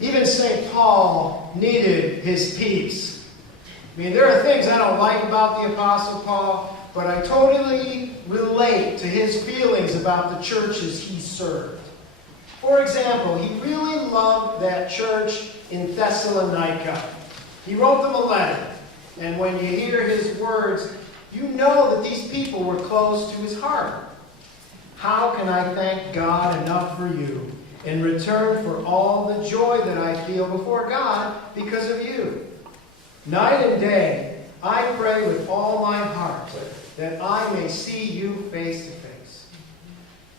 Even St. Paul needed his peeps. I mean, there are things I don't like about the Apostle Paul, but I totally relate to his feelings about the churches he served. For example, he really loved that church in Thessalonica. He wrote them a letter, and when you hear his words, you know that these people were close to his heart. How can I thank God enough for you in return for all the joy that I feel before God because of you? Night and day, I pray with all my heart that I may see you face to face.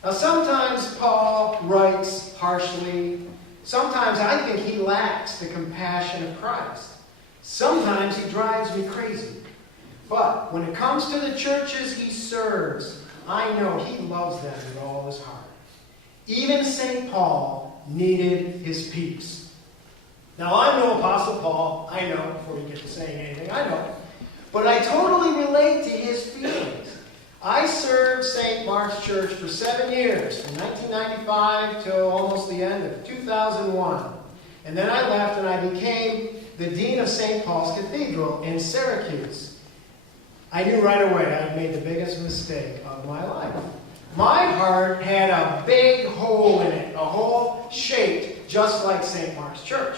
Now, sometimes Paul writes harshly. Sometimes I think he lacks the compassion of Christ. Sometimes he drives me crazy. But when it comes to the churches he serves, I know he loves them with all his heart. Even St. Paul needed his peeps. Now, I'm no Apostle Paul. I know, before you get to saying anything, I know. But I totally relate to his feelings. I served St. Mark's Church for 7 years, from 1995 till almost the end of 2001. And then I left and I became the Dean of St. Paul's Cathedral in Syracuse. I knew right away I had made the biggest mistake of my life. My heart had a big hole in it, a hole shaped just like St. Mark's Church.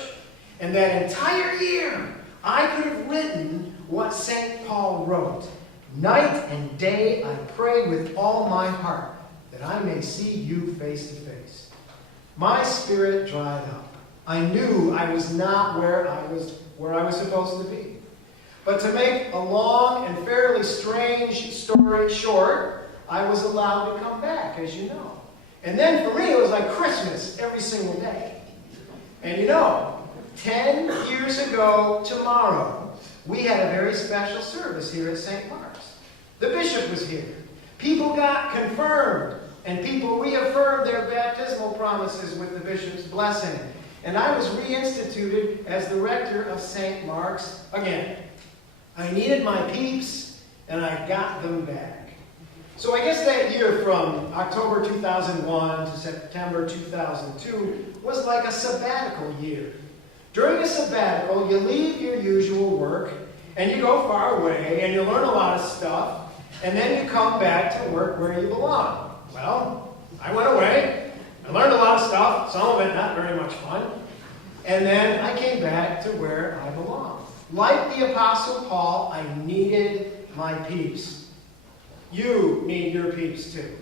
And that entire year, I could have written what St. Paul wrote. Night and day I pray with all my heart that I may see you face to face. My spirit dried up. I knew I was not where I was supposed to be. But to make a long and fairly strange story short, I was allowed to come back, as you know. And then for me, it was like Christmas every single day. And you know, 10 years ago tomorrow, we had a very special service here at St. Mark's. The bishop was here. People got confirmed, and people reaffirmed their baptismal promises with the bishop's blessing. And I was reinstituted as the rector of St. Mark's again. I needed my peeps, and I got them back. So I guess that year from October 2001 to September 2002 was like a sabbatical year. During a sabbatical, you leave your usual work, and you go far away, and you learn a lot of stuff, and then you come back to work where you belong. Well, I went away. I learned a lot of stuff, some of it not very much fun. And then I came back to where I belong. Like the Apostle Paul, I needed my peeps. You need your peeps too.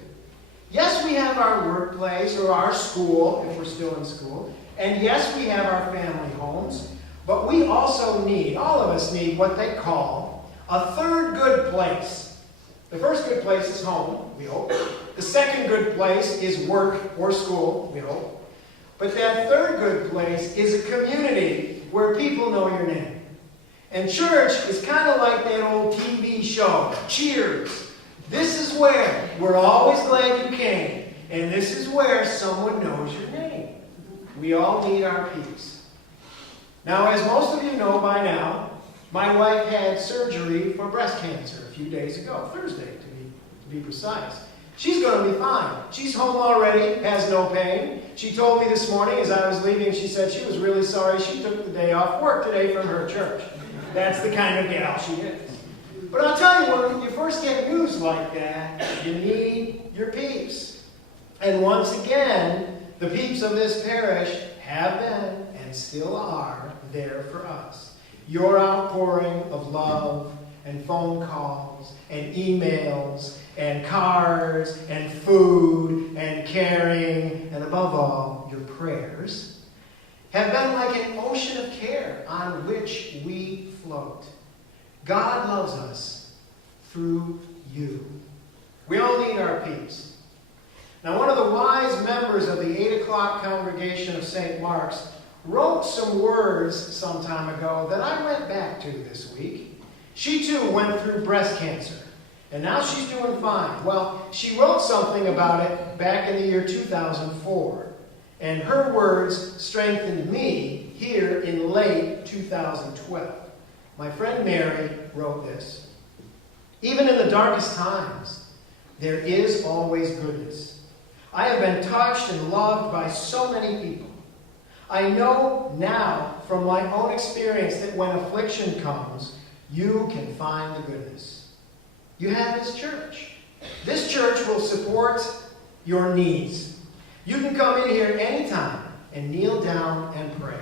Yes, we have our workplace or our school, if we're still in school. And yes, we have our family homes. But we also need, all of us need, what they call a third good place. The first good place is home, we hope. The second good place is work or school, we hope. But that third good place is a community where people know your name. And church is kind of like that old TV show, Cheers. This is where we're always glad you came. And this is where someone knows your name. We all need our peeps. Now, as most of you know by now, my wife had surgery for breast cancer a few days ago, Thursday to be precise. She's going to be fine. She's home already, has no pain. She told me this morning as I was leaving, she said she was really sorry she took the day off work today from her church. That's the kind of gal she is. But I'll tell you, when you first get news like that, you need your peeps. And once again, the peeps of this parish have been and still are there for us. Your outpouring of love and phone calls and emails and cards and food and caring and above all, your prayers have been like an ocean of care on which we float. God loves us through you. We all need our peeps. Now, one of the wise members of the 8 o'clock congregation of St. Mark's wrote some words some time ago that I went back to this week. She too went through breast cancer, and now she's doing fine. Well, she wrote something about it back in the year 2004, and her words strengthened me here in late 2012. My friend Mary wrote this. Even in the darkest times, there is always goodness. I have been touched and loved by so many people. I know now from my own experience that when affliction comes, you can find the goodness. You have this church. This church will support your needs. You can come in here anytime and kneel down and pray.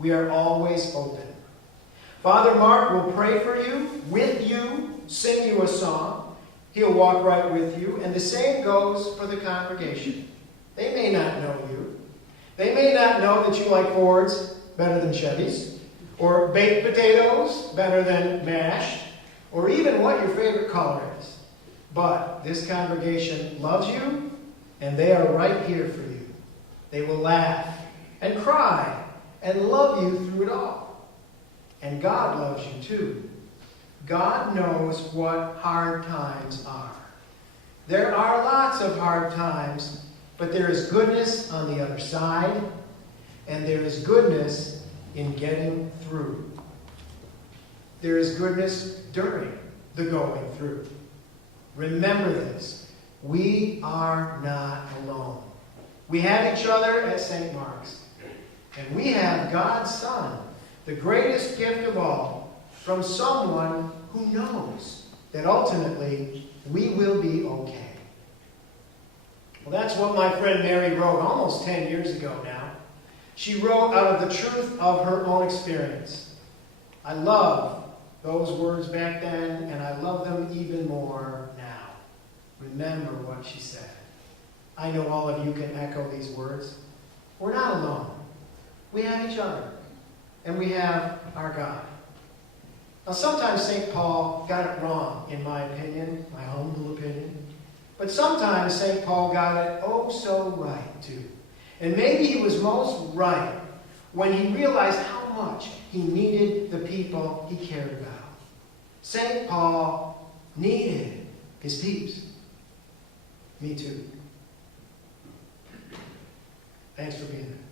We are always open. Father Mark will pray for you, with you, sing you a song. He'll walk right with you, and the same goes for the congregation. They may not know you. They may not know that you like Fords better than Chevys, or baked potatoes better than mashed, or even what your favorite color is. But this congregation loves you, and they are right here for you. They will laugh and cry and love you through it all. And God loves you too. God knows what hard times are. There are lots of hard times, but there is goodness on the other side, and there is goodness in getting through. There is goodness during the going through. Remember this. We are not alone. We have each other at St. Mark's. And we have God's Son, the greatest gift of all, from someone who knows that ultimately we will be okay. Well, that's what my friend Mary wrote almost 10 years ago now. She wrote out of the truth of her own experience. I love those words back then, and I love them even more now. Remember what she said. I know all of you can echo these words. We're not alone. We have each other, and we have our God. Now, sometimes St. Paul got it wrong, in my opinion, my humble opinion. But sometimes St. Paul got it oh so right, too. And maybe he was most right when he realized how much he needed the people he cared about. St. Paul needed his peeps. Me too. Thanks for being there.